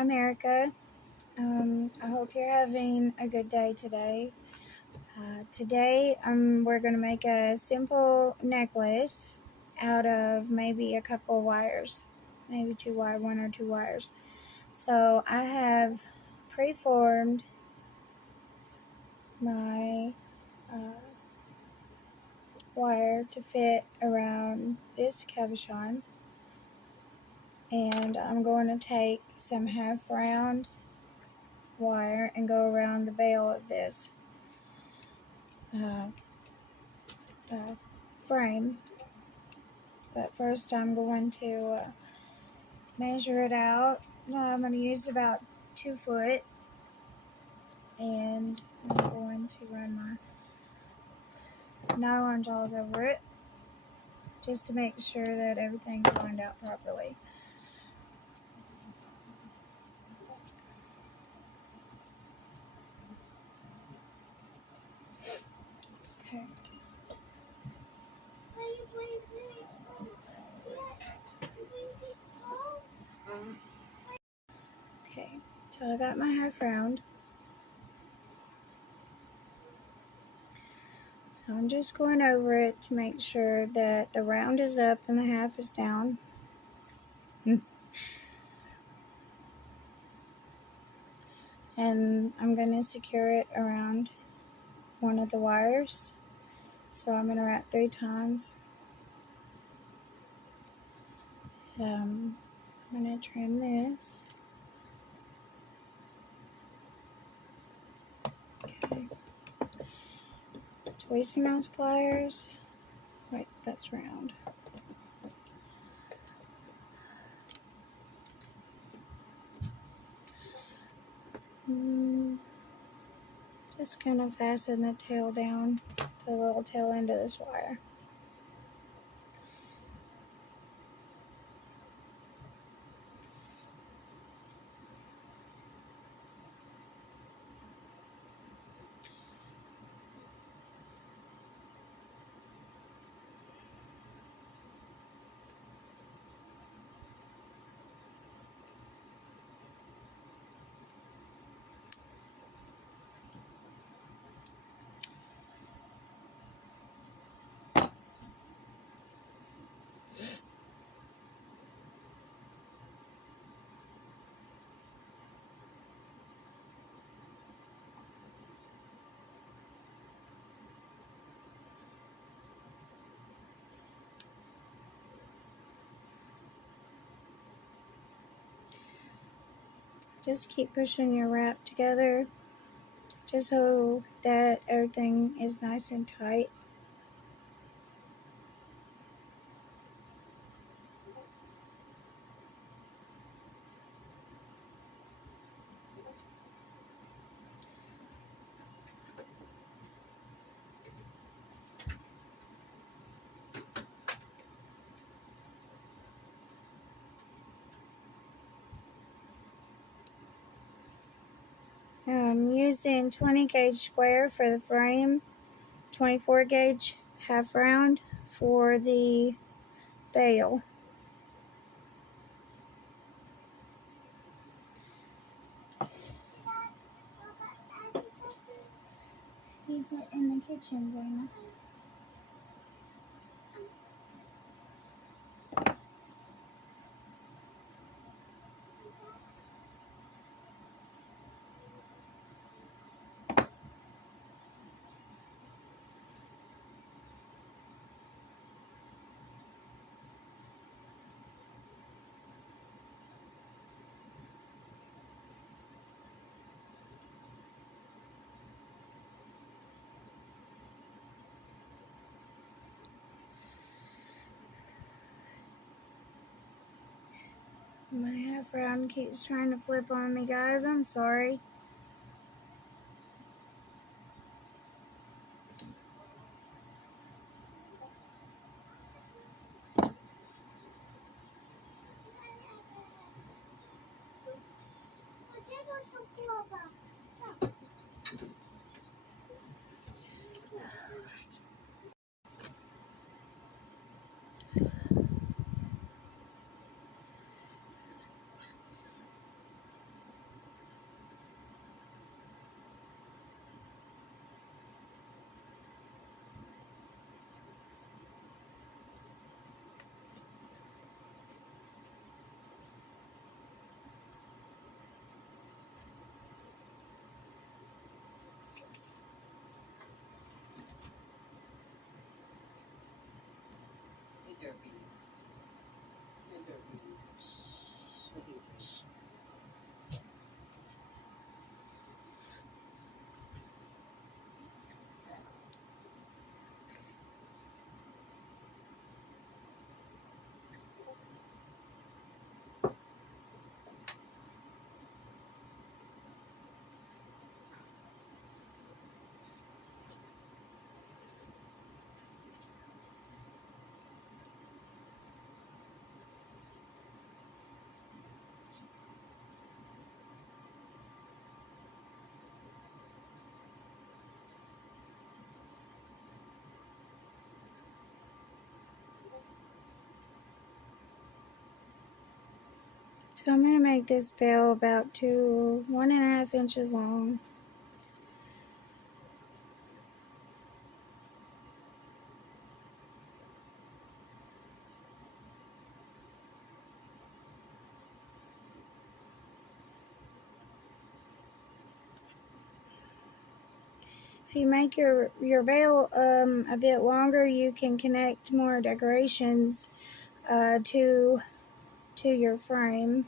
I'm Erica. I hope you're having a good day today. Today, we're going to make a simple necklace out of maybe a couple of wires, maybe one or two wires. So I have preformed my wire to fit around this cabochon, and I'm going to take some half round wire and go around the bail of this frame. But first I'm going to measure it out. I'm going to use about 2 foot, and I'm going to run my nylon jaws over it just to make sure that everything's lined out properly. Okay. Okay, so I got my half round. So I'm just going over it to make sure that the round is up and the half is down. And I'm going to secure it around one of the wires. So I'm going to wrap 3 times. I'm going to trim this. Okay. Tweezer nose pliers. Wait, that's round. Just kind of fasten the tail down to the little tail end of this wire. Just keep pushing your wrap together just so that everything is nice and tight. I'm using 20 gauge square for the frame, 24 gauge half round for the bail. He's in the kitchen, Dana. My half round keeps trying to flip on me, guys. I'm sorry. So I'm going to make this bell about 1.5 inches long. If you make your bell a bit longer, you can connect more decorations to your frame.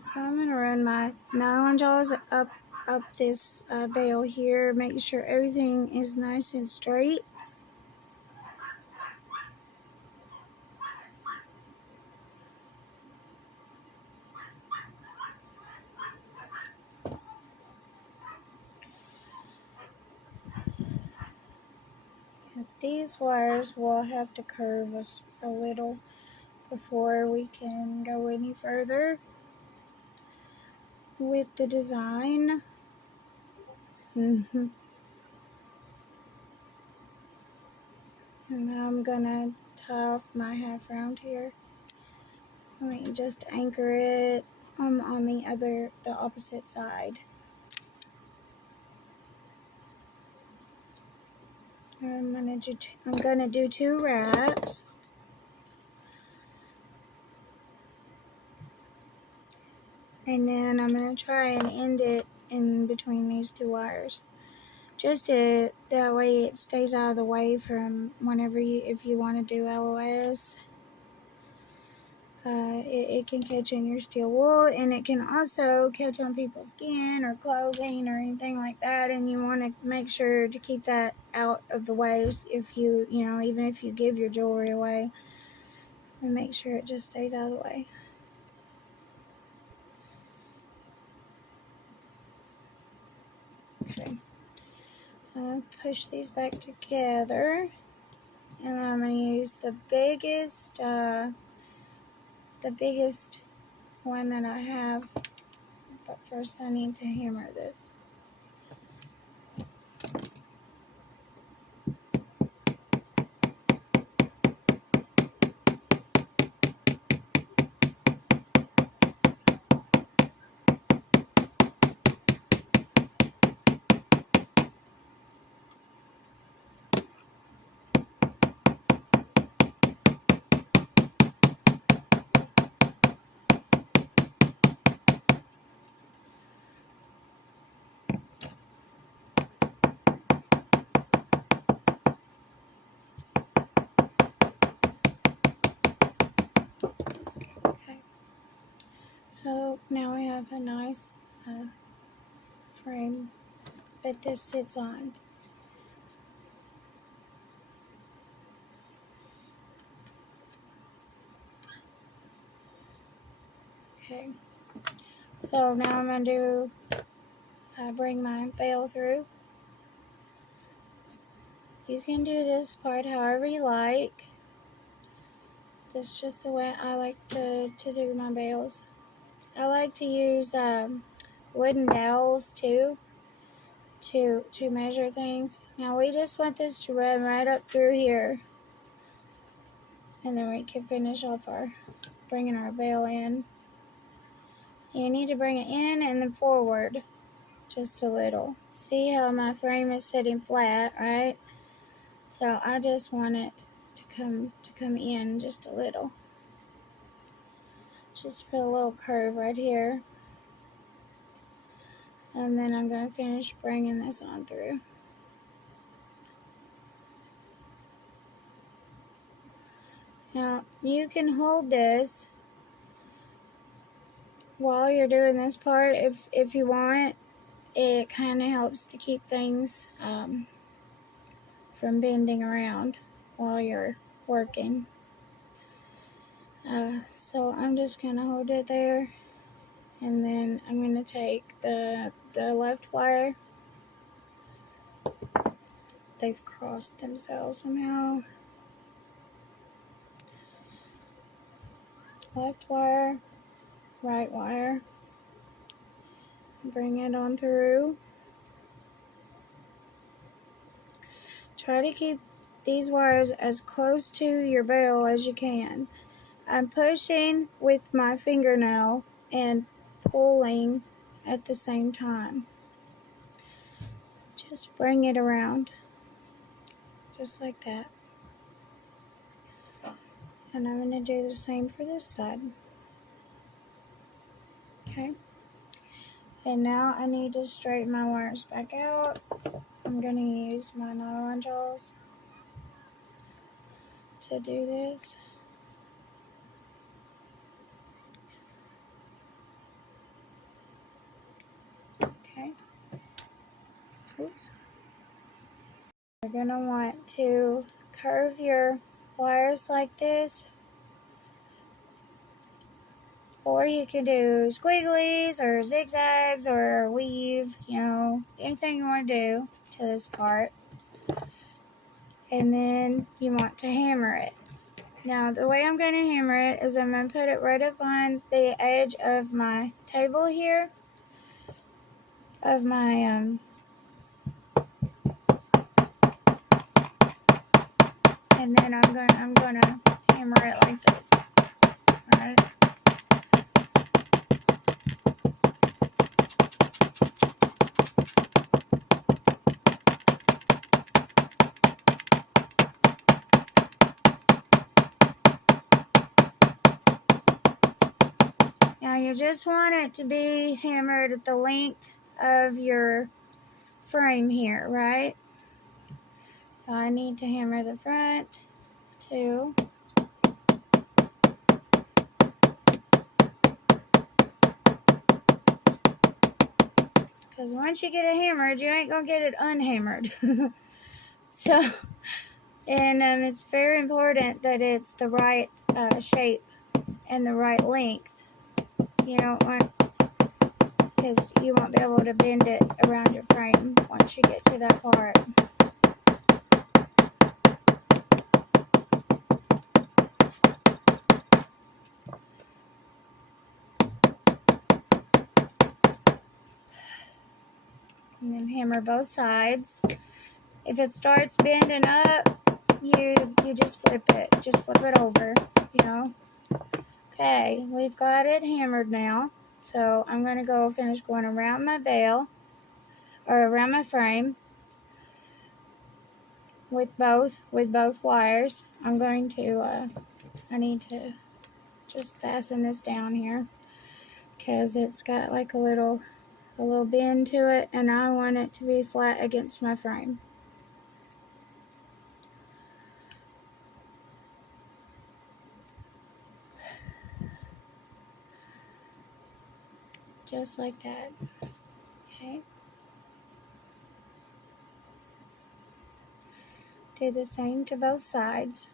So I'm going to run my nylon jaws up this bale here, make sure everything is nice and straight. And these wires will have to curve us a little before we can go any further with the design. And now I'm gonna tie off my half round here. Let me just anchor it on the opposite side. I'm gonna do 2 wraps. And then I'm gonna try and end it in between these 2 wires. Just that way it stays out of the way from if you want to do LOS. It can catch in your steel wool, and it can also catch on people's skin or clothing or anything like that, and you want to make sure to keep that out of the way even if you give your jewelry away, and make sure it just stays out of the way. Okay, so I'm going to push these back together, and I'm going to use the biggest one that I have, but first I need to hammer this. Okay, so now we have a nice frame that this sits on. Okay, so now I'm going to bring my veil through. You can do this part however you like. This is just the way I like to do my veils. I like to use wooden dowels too to measure things. Now we just want this to run right up through here, and then we can finish off bringing our veil in. You need to bring it in and then forward just a little. See how my frame is sitting flat, right? So I just want it to come in just a little. Just put a little curve right here. And then I'm going to finish bringing this on through. Now, you can hold this while you're doing this part, if you want, it kind of helps to keep things from bending around while you're working. So I'm just going to hold it there, and then I'm going to take the left wire. They've crossed themselves somehow. Left wire, right wire. Bring it on through. Try to keep these wires as close to your bale as you can. I'm pushing with my fingernail and pulling at the same time. Just bring it around, just like that. And I'm going to do the same for this side. Okay. And now I need to straighten my wires back out. I'm going to use my nylon jaws to do this. Okay. Oops. You're going to want to curve your wires like this, or you can do squigglies or zigzags or weave, anything you want to do to this part. And then you want to hammer it. Now the way I'm going to hammer it is I'm going to put it right up on the edge of my table here, of my and then I'm going to hammer it like this. All right. Now you just want it to be hammered at the length of your frame here, right? So I need to hammer the front too. Because once you get it hammered, you ain't going to get it unhammered. So, and it's very important that it's the right shape and the right length. You don't want, because you won't be able to bend it around your frame once you get to that part. And then hammer both sides. If it starts bending up, you just flip it. Just flip it over, Okay, we've got it hammered now. So I'm going to go finish going around my bale, or around my frame, with both wires. I'm going to, I need to just fasten this down here, because it's got like a little bend to it, and I want it to be flat against my frame. Just like that. Okay. Do the same to both sides.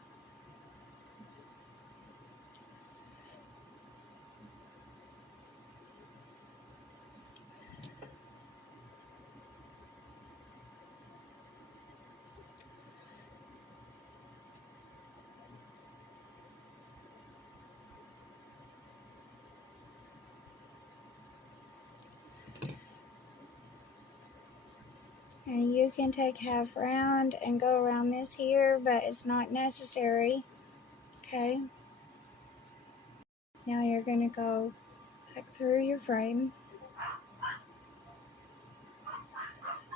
And you can take half round and go around this here, but it's not necessary. Okay. Now you're going to go back through your frame.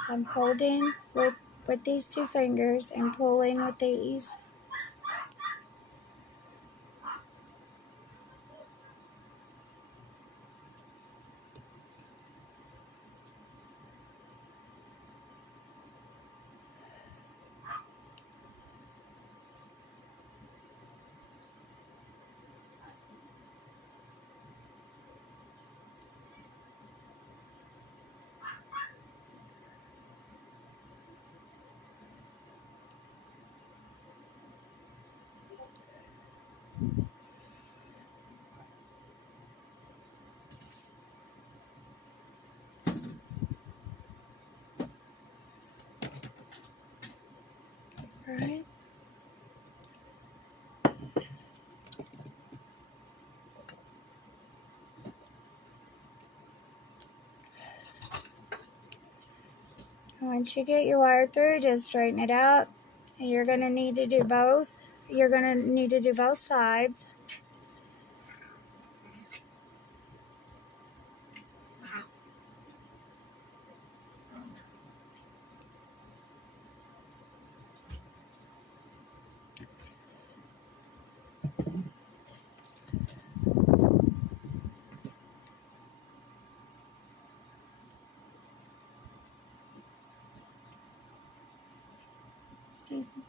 I'm holding with these two fingers and pulling with these. All right. Once you get your wire through, just straighten it out. And you're going to need to do both. You're going to need to do both sides. Excuse me.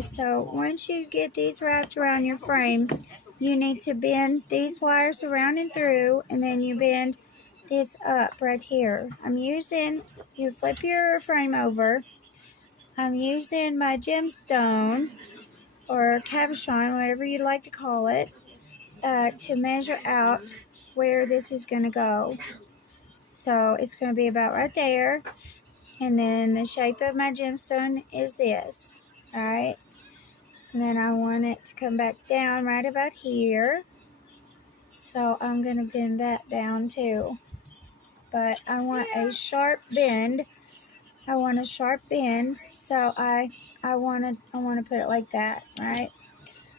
So once you get these wrapped around your frame, you need to bend these wires around and through, and then you bend this up right here. You flip your frame over. I'm using my gemstone or cabochon, whatever you'd like to call it, to measure out where this is going to go. So it's going to be about right there, and then the shape of my gemstone is this, all right? And then I want it to come back down right about here. So I'm going to bend that down too. But I want a sharp bend. I want a sharp bend. So I want to put it like that, right?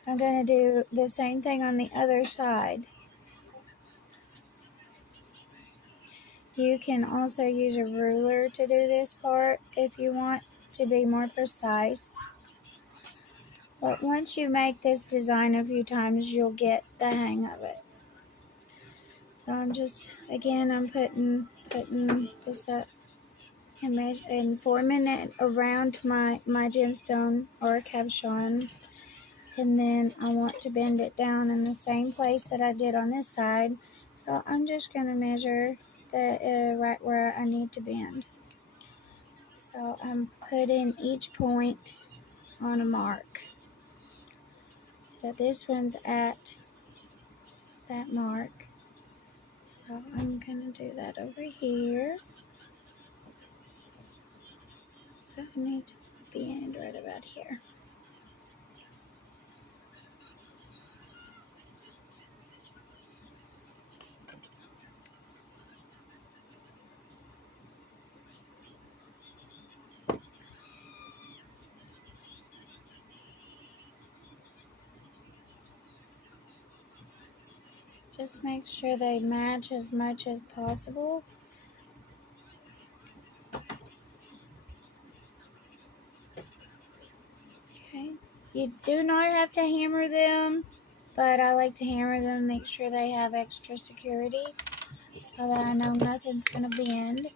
I'm going to do the same thing on the other side. You can also use a ruler to do this part if you want to be more precise. But once you make this design a few times, you'll get the hang of it. So I'm just, again, I'm putting this up and forming it around my gemstone or cabochon. And then I want to bend it down in the same place that I did on this side. So I'm just going to measure the right where I need to bend. So I'm putting each point on a mark. So this one's at that mark. So I'm going to do that over here. So I need to bend right about here. Just make sure they match as much as possible. Okay. You do not have to hammer them, but I like to hammer them, make sure they have extra security so that I know nothing's going to bend.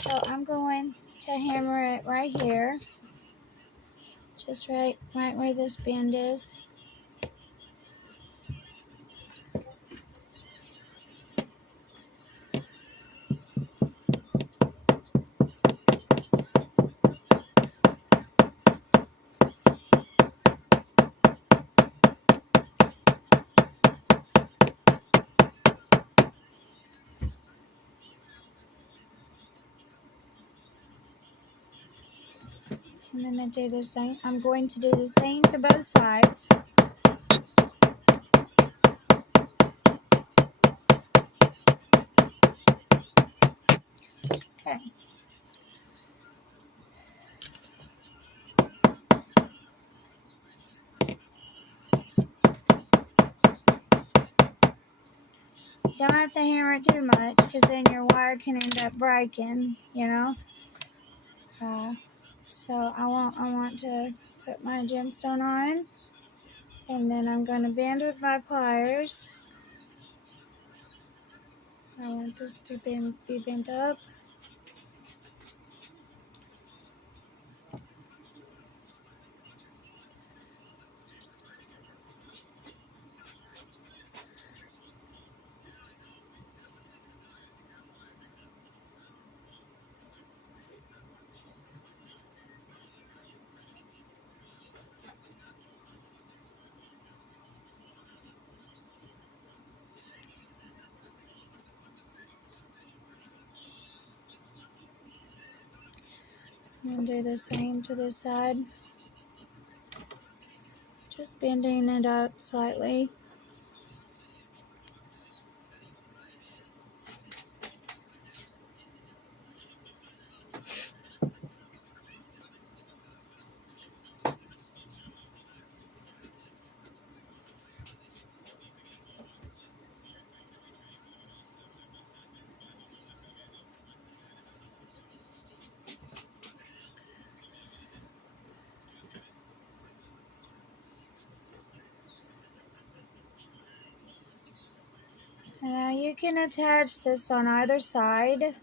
So I'm going to hammer it right here, just right where this bend is. I'm going to do the same. I'm going to do the same to both sides. Okay. Don't have to hammer it too much because then your wire can end up breaking, you know. So I want to put my gemstone on, and then I'm going to bend with my pliers. I want this to be bent up. I'm going to do the same to this side. Just bending it up slightly. Now you can attach this on either side.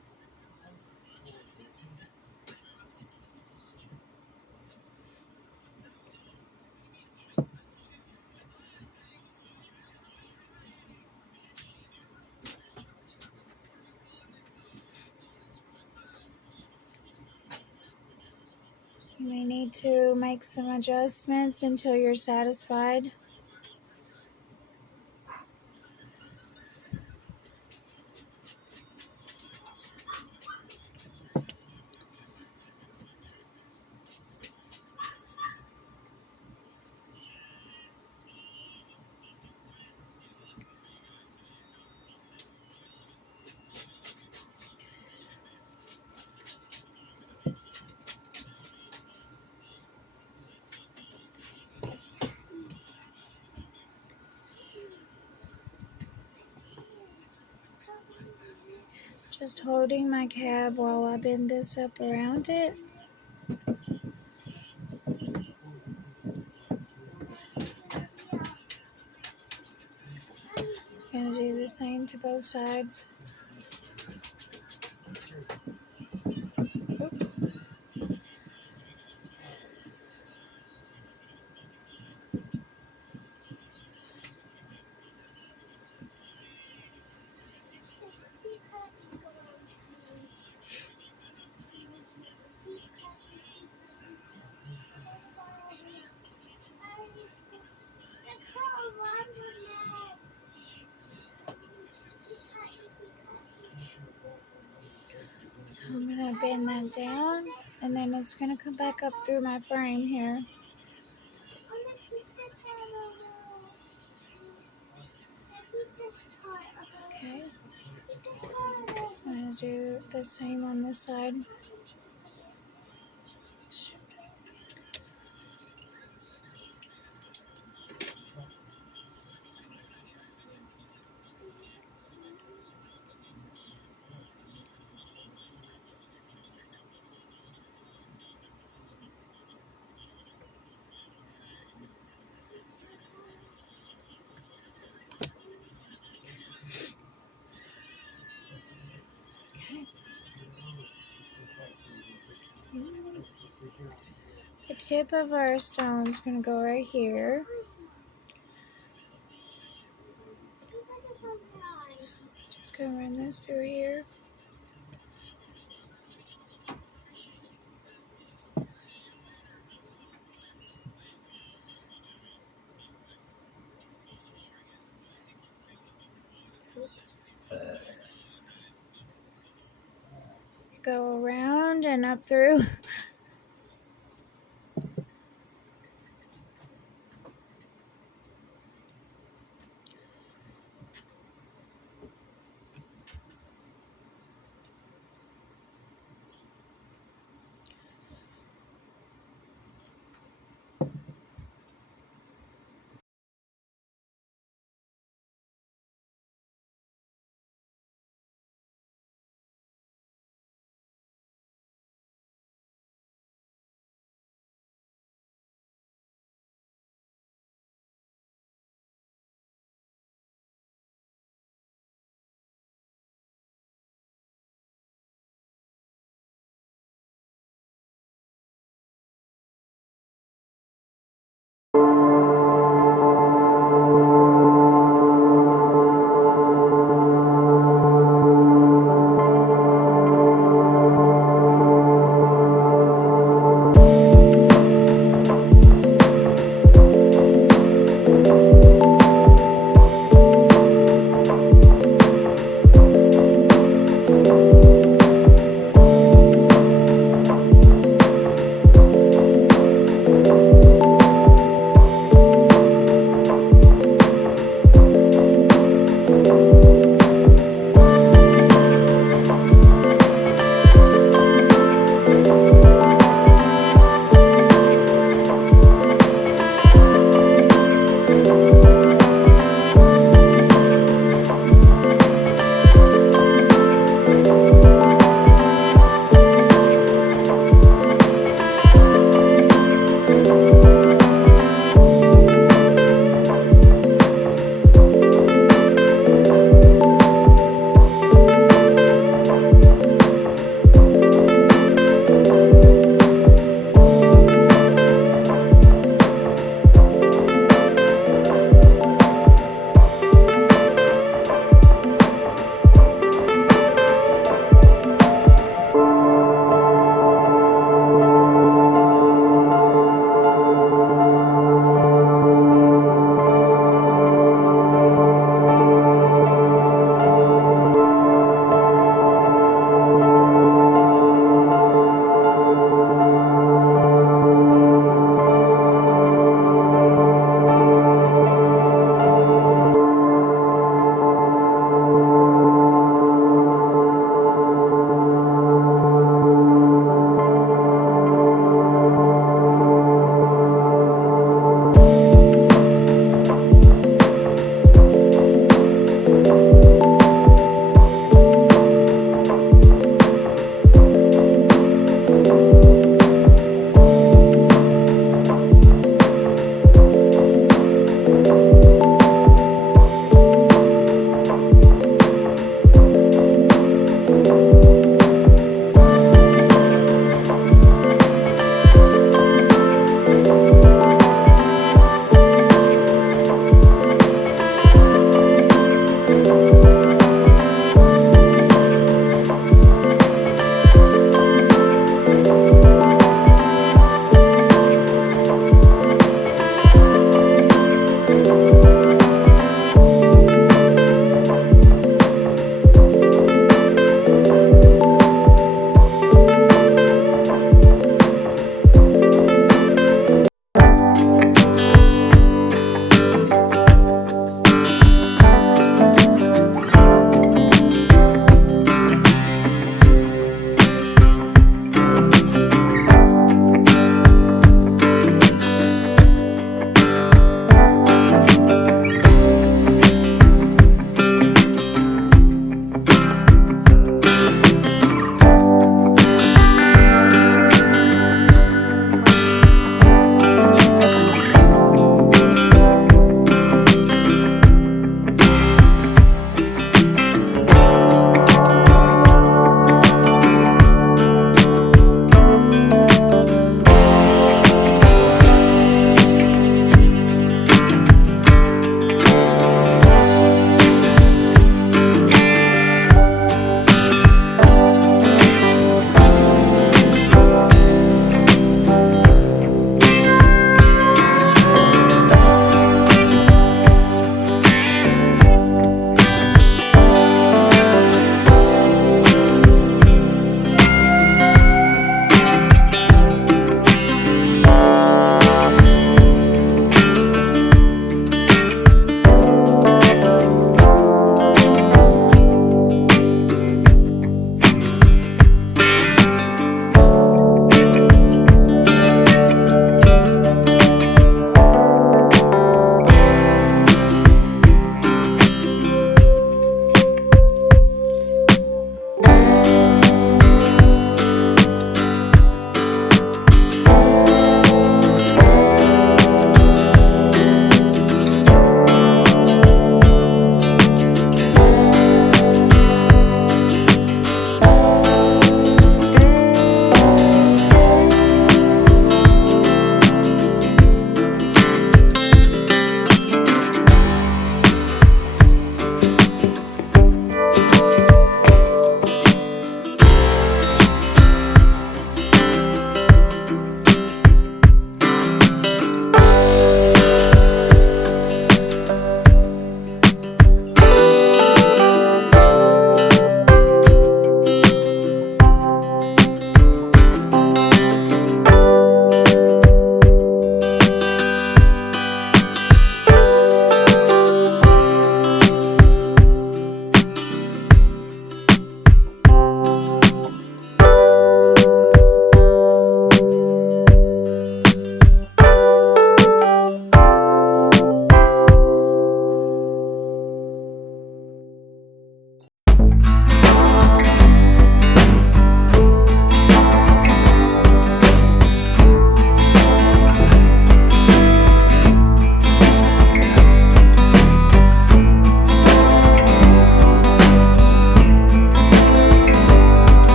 You may need to make some adjustments until you're satisfied. Just holding my cab while I bend this up around it. Gonna do the same to both sides. Oops. So I'm gonna bend that down, and then it's gonna come back up through my frame here. Okay. I'm gonna do the same on this side. The tip of our stone is going to go right here. So just going to run this through here. Oops. Go around and up through.